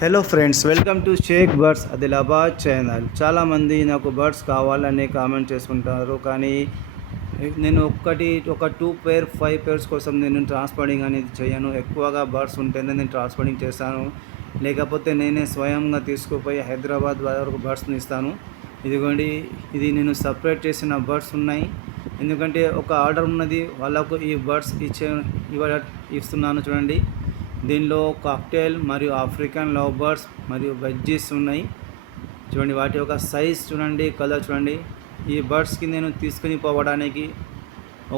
Hello friends, welcome to Shaik birds Adilabad channel. చాలామంది నాకు birds కావాలని కామెంట్ చేసుకుంటారు, కానీ నేను ఒక 5 పేర్స్ కోసం నేను ట్రాన్స్పోర్టింగ్ అనేది చేయను. ఎక్కువగా బర్డ్స్ ఉంటేనే నేను ట్రాన్స్పోర్టింగ్ చేస్తాను, లేకపోతే నేనే స్వయంగా తీసుకుపోయి హైదరాబాద్ వరకు బర్డ్స్ని ఇస్తాను. ఇదిగోండి, ఇది నేను సపరేట్ చేసిన బర్డ్స్ ఉన్నాయి. ఎందుకంటే ఒక ఆర్డర్ ఉన్నది, వాళ్ళకు ఈ బర్డ్స్ ఇస్తున్నాను. చూడండి, దీనిలో కాక్టైల్ మరియు ఆఫ్రికన్ లవ్ బర్డ్స్ మరియు బజ్జీస్ ఉన్నాయి. చూడండి, వాటి యొక్క సైజ్ చూడండి, కలర్ చూడండి. ఈ బర్డ్స్కి నేను తీసుకుని పోవడానికి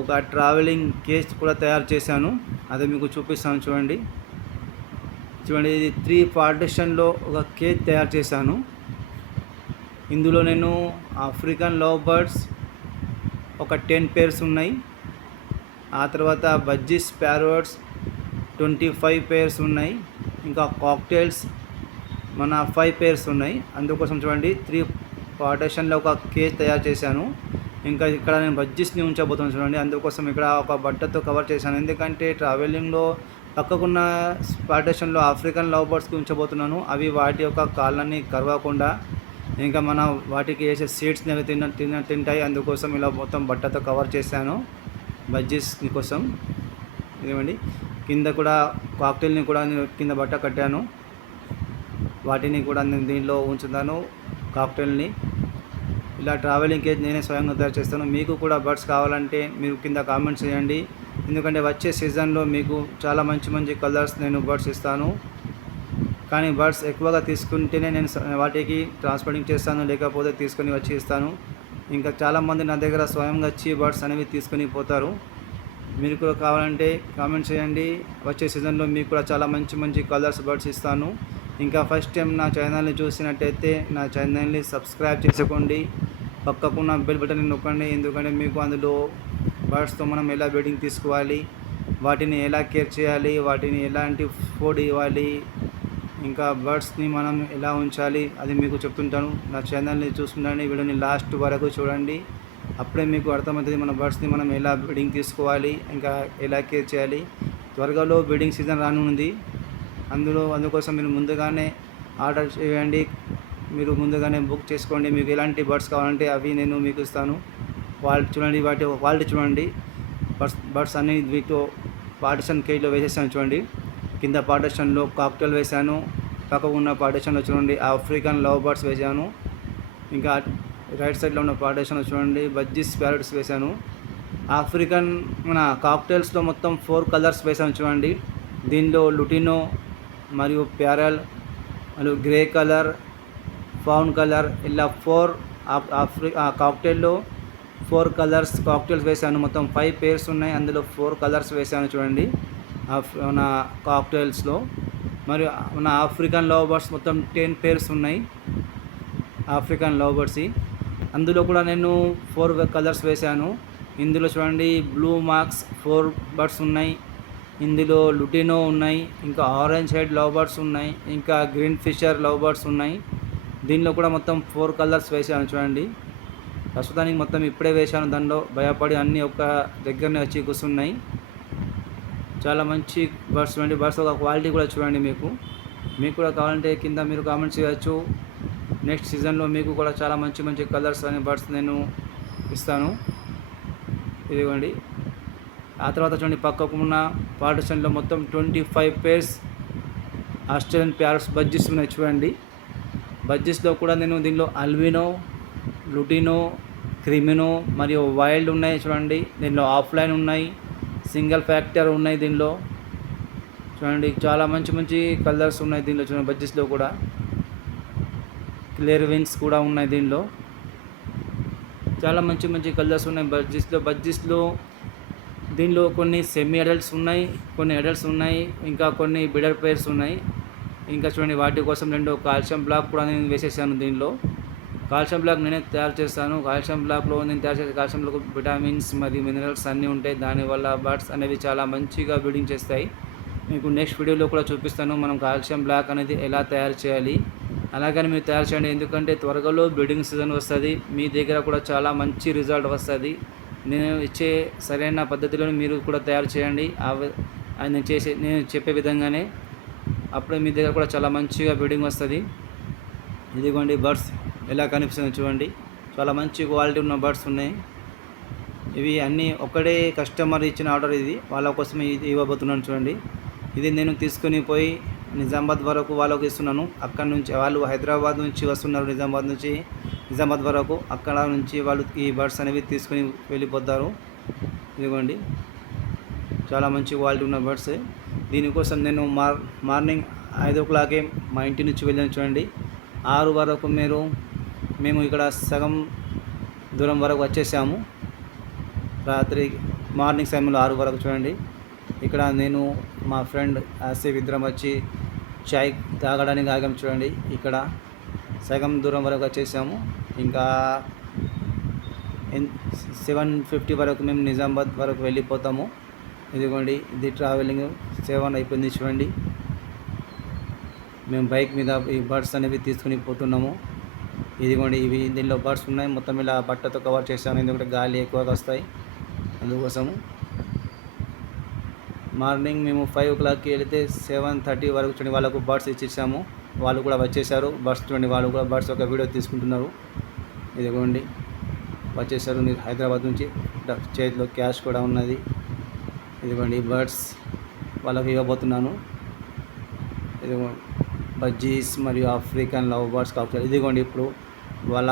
ఒక ట్రావెలింగ్ కేజ్ కూడా తయారు చేశాను, అది మీకు చూపిస్తాను. చూడండి, ఇది 3 పార్టిషన్లో ఒక కేజ్ తయారు చేశాను. ఇందులో నేను ఆఫ్రికన్ లవ్ బర్డ్స్ ఒక 10 పేర్స్ ఉన్నాయి. ఆ తర్వాత బజ్జీస్ ప్యారోట్స్ 25 పేర్స్ ఉన్నాయి. ఇంకా కాక్టైల్స్ మన 5 పేర్స్ ఉన్నాయి. అందుకోసం చూడండి, 3 పార్టిషన్లో ఒక కేజ్ తయారు చేశాను. ఇంకా ఇక్కడ నేను బజ్జీస్ని ఉంచబోతున్నాను. చూడండి, అందుకోసం ఇక్కడ ఒక బట్టతో కవర్ చేశాను. ఎందుకంటే ట్రావెలింగ్లో పక్కకున్న పార్టిషన్లో ఆఫ్రికన్ లవ్ బర్డ్స్కి ఉంచబోతున్నాను. అవి వాటి యొక్క కాళ్ళని కరవకుండా, ఇంకా మన వాటికి వేసే సీడ్స్ని అవి తింటాయి. అందుకోసం ఇలా మొత్తం బట్టతో కవర్ చేశాను బజ్జీస్ కోసం. ఇదిగోండి, కింద కూడా కాక్టైల్ని కూడా నేను కింద బట్ట కట్టాను. వాటిని కూడా నేను దీనిలో ఉంచుతాను. కాక్టైల్ని ఇలా ట్రావెలింగ్ కేజ్ నేనే స్వయంగా తయారు చేస్తాను. మీకు కూడా బర్డ్స్ కావాలంటే మీరు కింద కామెంట్స్ చేయండి. ఎందుకంటే వచ్చే సీజన్లో మీకు చాలా మంచి కలర్స్ నేను బర్డ్స్ ఇస్తాను. కానీ బర్డ్స్ ఎక్కువగా తీసుకుంటేనే నేను వాటికి ట్రాన్స్పోర్టింగ్ చేస్తాను, లేకపోతే తీసుకొని వచ్చి ఇస్తాను. ఇంకా చాలామంది నా దగ్గర స్వయంగా వచ్చి బర్డ్స్ అనేవి తీసుకొని పోతారు. మీరు కూడా కావాలంటే కామెంట్ చేయండి. వచ్చే సీజన్లో మీకు కూడా చాలా మంచి కలర్స్ బర్డ్స్ ఇస్తాను. ఇంకా ఫస్ట్ టైం నా ఛానల్ని చూసినట్టయితే నా ఛానల్ని సబ్స్క్రైబ్ చేసుకోండి. పక్కకున్న బెల్ బటన్ని నొక్కండి. ఎందుకంటే మీకు అందులో బర్డ్స్తో మనం ఎలా బ్రీడింగ్ తీసుకోవాలి, వాటిని ఎలా కేర్ చేయాలి, వాటిని ఎలాంటి ఫుడ్ ఇవ్వాలి, ఇంకా బర్డ్స్ని మనం ఎలా ఉంచాలి, అది మీకు చెప్తుంటాను. నా ఛానల్ని చూస్తుండండి, వీడియోని లాస్ట్ వరకు చూడండి. అప్పుడే మీకు అర్థమవుతుంది మన బర్డ్స్ని మనం ఎలా బ్రీడింగ్ తీసుకోవాలి, ఇంకా ఎలా కేర్ చేయాలి. త్వరలో బ్రీడింగ్ సీజన్ రానుంది. అందుకోసం మీరు ముందుగానే ఆర్డర్ చేయండి. మీరు ముందుగానే బుక్ చేసుకోండి. మీకు ఎలాంటి బర్డ్స్ కావాలంటే అవి నేను మీకు ఇస్తాను. క్వాలిటీ చూడండి, వాటి క్వాలిటీ చూడండి. బర్డ్స్ అన్ని వీటితో పార్టిషన్ కేజ్లో వేసేసాను. చూడండి, కింద పార్టిషన్లో కాక్టైల్ వేశాను. పక్కకు ఉన్న పార్టిషన్లో చూడండి ఆఫ్రికన్ లవ్ బర్డ్స్ వేసాను. ఇంకా రైట్ సైడ్లో ఉన్న పార్టిషన్లో చూడండి బజ్జీస్ ప్యారెట్స్ వేశాను. ఆఫ్రికన్ మన కాక్టైల్స్లో మొత్తం 4 కలర్స్ వేసాను. చూడండి, దీనిలో లుటినో మరియు ప్యారల్ మరియు గ్రే కలర్, ఫౌన్ కలర్, ఇలా 4 కాక్టైల్లో 4 కలర్స్ కాక్టైల్స్ వేసాను. మొత్తం 5 పేర్స్ ఉన్నాయి, అందులో 4 కలర్స్ వేసాను. చూడండి, మన కాక్టైల్స్లో. మరియు మన ఆఫ్రికన్ లవ్ బర్డ్స్ మొత్తం 10 పేర్స్ ఉన్నాయి. ఆఫ్రికన్ లవ్ బర్డ్స్ అందులో కూడా నేను 4 కలర్స్ వేశాను. ఇందులో చూడండి బ్లూ మార్క్స్ 4 బర్డ్స్ ఉన్నాయి. ఇందులో లుటినో ఉన్నాయి, ఇంకా ఆరెంజ్ హెడ్ లవ్ బర్డ్స్ ఉన్నాయి, ఇంకా గ్రీన్ ఫిషర్ లవ్ బర్డ్స్ ఉన్నాయి. దీనిలో కూడా మొత్తం 4 కలర్స్ వేశాను. చూడండి, ప్రస్తుతానికి మొత్తం ఇప్పుడే వేశాను. దానిలో భయపడి అన్నీ ఒక దగ్గరనే వచ్చి కూర్చున్నాయి. చాలా మంచి బర్డ్స్ చూడండి. బర్డ్స్ ఒక క్వాలిటీ కూడా చూడండి. మీకు కూడా కావాలంటే కింద మీరు కామెంట్స్ చేయవచ్చు. నెక్స్ట్ సీజన్లో మీకు కూడా చాలా మంచి కలర్స్ అనే బర్డ్స్ నేను ఇస్తాను. ఇదిగోండి, ఆ తర్వాత చూడండి పక్కకు ఉన్న పార్టిషన్లో మొత్తం 25 పేర్స్ ఆస్ట్రేలియన్ ప్యారెట్స్ బజ్జీస్ ఉన్నాయి. చూడండి, బజ్జీస్లో కూడా నేను దీనిలో అల్బినో, లుటినో, క్రిమినో మరియు వైల్డ్ ఉన్నాయి. చూడండి, దీనిలో ఆఫ్లైన్ ఉన్నాయి, సింగిల్ ఫ్యాక్టర్ ఉన్నాయి. దీనిలో చూడండి చాలా మంచి కలర్స్ ఉన్నాయి. దీనిలో చూడండి బజ్జీస్లో కూడా క్లియర్ విన్స్ కూడా ఉన్నాయి. చాలా మంచి కలర్స్ ఉన్నాయి బజ్జీస్లో. దీనిలో కొన్ని సెమీ అడల్ట్స్ ఉన్నాయి, కొన్ని అడల్ట్స్ ఉన్నాయి, ఇంకా కొన్ని బిడర్ పేర్స్ ఉన్నాయి. ఇంకా చూడండి, వాటి కోసం 2 కాల్షియం బ్లాక్ కూడా నేను వేసేసాను. దీనిలో కాల్షియం బ్లాక్ నేనే తయారు చేస్తాను. కాల్షియం బ్లాక్లో నేను తయారు చేసే కాల్షియంలో విటమిన్స్ మరియు మినరల్స్ అన్నీ ఉంటాయి. దానివల్ల బర్డ్స్ అనేవి చాలా మంచిగా బ్రీడింగ్ చేస్తాయి. మీకు నెక్స్ట్ వీడియోలో కూడా చూపిస్తాను మనం కాల్షియం బ్లాక్ అనేది ఎలా తయారు చేయాలి. అలాగని మీరు తయారు చేయండి, ఎందుకంటే త్వరలో బ్రీడింగ్ సీజన్ వస్తుంది. మీ దగ్గర కూడా చాలా మంచి రిజల్ట్ వస్తుంది. నేను ఇచ్చే సరైన పద్ధతిలో మీరు కూడా తయారు చేయండి. నేను చెప్పే విధంగానే అప్పుడే మీ దగ్గర కూడా చాలా మంచిగా బ్రీడింగ్ వస్తుంది. ఇదిగోండి బర్డ్స్ ఎలా కనిపిస్తుందో చూడండి. చాలా మంచి క్వాలిటీ ఉన్న బర్డ్స్ ఉన్నాయి. ఇవి అన్నీ ఒకటే కస్టమర్ ఇచ్చిన ఆర్డర్ ఇది. వాళ్ళ కోసం ఇది ఇవ్వబోతున్నాను చూడండి. ఇది నేను తీసుకొని పోయి నిజామాబాద్ వరకు వాళ్ళకి ఇస్తున్నాను. అక్కడ నుంచి వాళ్ళు హైదరాబాద్ నుంచి వస్తున్నారు, నిజామాబాద్ వరకు. అక్కడ నుంచి వాళ్ళు ఈ బర్డ్స్ అనేవి తీసుకొని వెళ్ళిపోతారు. ఇదిగోండి చాలా మంచి క్వాలిటీ ఉన్న బర్డ్స్. దీనికోసం నేను మార్నింగ్ 5 o'clockకే మా ఇంటి నుంచి వెళ్ళాను చూడండి. 6 వరకు మేము ఇక్కడ సగం దూరం వరకు వచ్చేసాము. రాత్రి మార్నింగ్ సమయంలో 6 వరకు చూడండి. ఇక్కడ నేను మా ఫ్రెండ్ ఆసిఫ్ ఇద్దరం వచ్చి చాయ్ తాగడానికి ఆగాం చూడండి. ఇక్కడ సగం దూరం వరకు వచ్చేసాము. ఇంకా 7:50 వరకు మేము నిజామాబాద్ వరకు వెళ్ళిపోతాము. ఇదిగోండి ఇది ట్రావెలింగ్ 7 అయిపోయింది చూడండి. మేము బైక్ మీద ఈ బర్డ్స్ అనేవి తీసుకుని పోతున్నాము. ఇదిగోండి దీనిలో బర్డ్స్ ఉన్నాయి. మొత్తం ఇలా బట్టతో కవర్ చేశాను, ఎందుకంటే గాలి ఎక్కువగా వస్తాయి అందుకోసము. మార్నింగ్ మేము 5 o'clockకి వెళితే 7:30 వరకు చూడండి వాళ్ళకు బర్డ్స్ ఇచ్చేసాము. వాళ్ళు కూడా వచ్చేసారు. బర్డ్స్ చూడండి, వాళ్ళు కూడా బర్డ్స్ ఒక వీడియో తీసుకుంటున్నారు. ఇదిగోండి వచ్చేసారు హైదరాబాద్ నుంచి. చేతిలో క్యాష్ కూడా ఉన్నది. ఇదిగోండి బర్డ్స్ వాళ్ళకి ఇవ్వబోతున్నాను. ఇదిగో బజ్జీస్ మరియు ఆఫ్రికన్ లవ్ బర్డ్స్ కావాలి. ఇదిగోండి ఇప్పుడు వాళ్ళ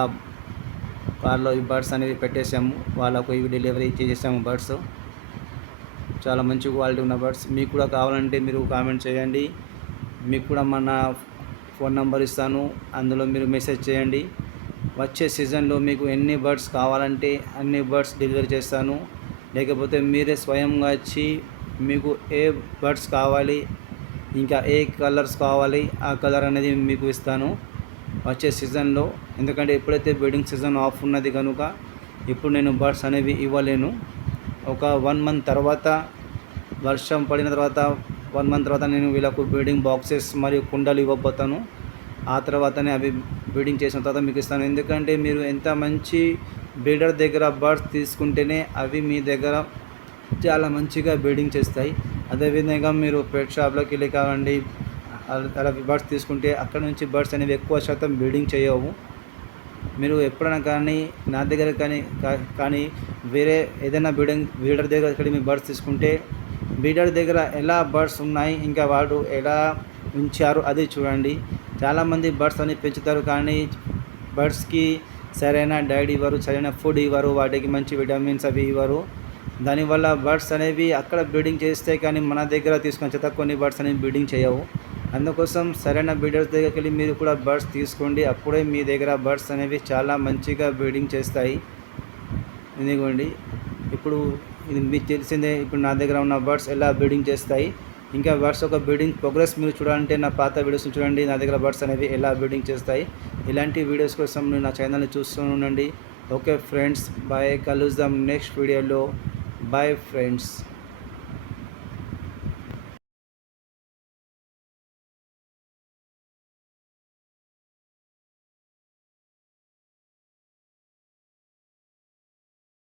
కార్లో ఈ బర్డ్స్ అనేవి పెట్టేసాము. వాళ్ళకు ఇవి డెలివరీ చేసేసాము బర్డ్స్. చాలా మంచి క్వాలిటీ ఉన్న బర్డ్స్. మీకు కూడా కావాలంటే మీరు కామెంట్ చేయండి. మీకు కూడా మన ఫోన్ నెంబర్ ఇస్తాను, అందులో మీరు మెసేజ్ చేయండి. వచ్చే సీజన్లో మీకు ఎన్ని బర్డ్స్ కావాలంటే అన్ని బర్డ్స్ డెలివరీ చేస్తాను. లేకపోతే మీరే స్వయంగా వచ్చి మీకు ఏ బర్డ్స్ కావాలి, ఇంకా ఏ కలర్స్ కావాలి, ఆ కలర్ అనేది మీకు ఇస్తాను వచ్చే సీజన్లో. ఎందుకంటే ఎప్పుడైతే బ్రీడింగ్ సీజన్ ఆఫ్ ఉన్నది కనుక ఇప్పుడు నేను బర్డ్స్ అనేవి ఇవ్వలేను. ఒక 1 month తర్వాత, వర్షం పడిన తర్వాత 1 month తర్వాత నేను వీళ్ళకు బ్రీడింగ్ బాక్సెస్ మరియు కుండలు ఇవ్వబోతాను. ఆ తర్వాతనే అవి బ్రీడింగ్ చేసిన తర్వాత మీకు ఇస్తాను. ఎందుకంటే మీరు ఎంత మంచి బ్రీడర్ దగ్గర బర్డ్స్ తీసుకుంటేనే అవి మీ దగ్గర చాలా మంచిగా బ్రీడింగ్ చేస్తాయి. అదేవిధంగా మీరు పెట్ షాప్లోకి వెళ్ళి కావండి అలా బర్డ్స్ తీసుకుంటే అక్కడ నుంచి బర్డ్స్ అనేవి ఎక్కువ శాతం బ్రీడింగ్ చేయవు. మీరు ఎప్పుడైనా కానీ నా దగ్గర కానీ వేరే ఏదైనా బ్రీడర్ దగ్గర ఇక్కడ మీ బర్డ్స్ తీసుకుంటే బ్రీడర్ దగ్గర ఎలా బర్డ్స్ ఉన్నాయి, ఇంకా వాడు ఎలా ఉంచారు అది చూడండి. చాలామంది బర్డ్స్ అని పెంచుతారు కానీ బర్డ్స్కి సరైన డైట్ ఇవ్వరు, సరైన ఫుడ్ ఇవ్వరు, వాటికి మంచి విటమిన్స్ అవి ఇవ్వరు. దానివల్ల బర్డ్స్ అనేవి అక్కడ బ్రీడింగ్ చేస్తే కానీ మన దగ్గర తీసుకొని చేత కొన్ని బర్డ్స్ అనేవి బ్రీడింగ్ చేయవు. అందుకోసం సరైన బ్రీడర్స్ దగ్గరికి వెళ్ళి మీరు కూడా బర్డ్స్ తీసుకోండి. అప్పుడే మీ దగ్గర బర్డ్స్ అనేవి చాలా మంచిగా బ్రీడింగ్ చేస్తాయి. ఇదిగోండి ఇప్పుడు ఇది మీకు తెలిసిందే, ఇప్పుడు నా దగ్గర ఉన్న బర్డ్స్ ఎలా బ్రీడింగ్ చేస్తాయి. ఇంకా బర్డ్స్ ఒక బ్రీడింగ్ ప్రోగ్రెస్ మీరు చూడాలంటే నా పాత వీడియోస్ని చూడండి. నా దగ్గర బర్డ్స్ అనేవి ఎలా బ్రీడింగ్ చేస్తాయి. ఇలాంటి వీడియోస్ కోసం మీరు నా ఛానల్ని చూస్తూ ఉండండి. Okay friends, bye. కలుద్దాం నెక్స్ట్ వీడియోలో. Bye friends.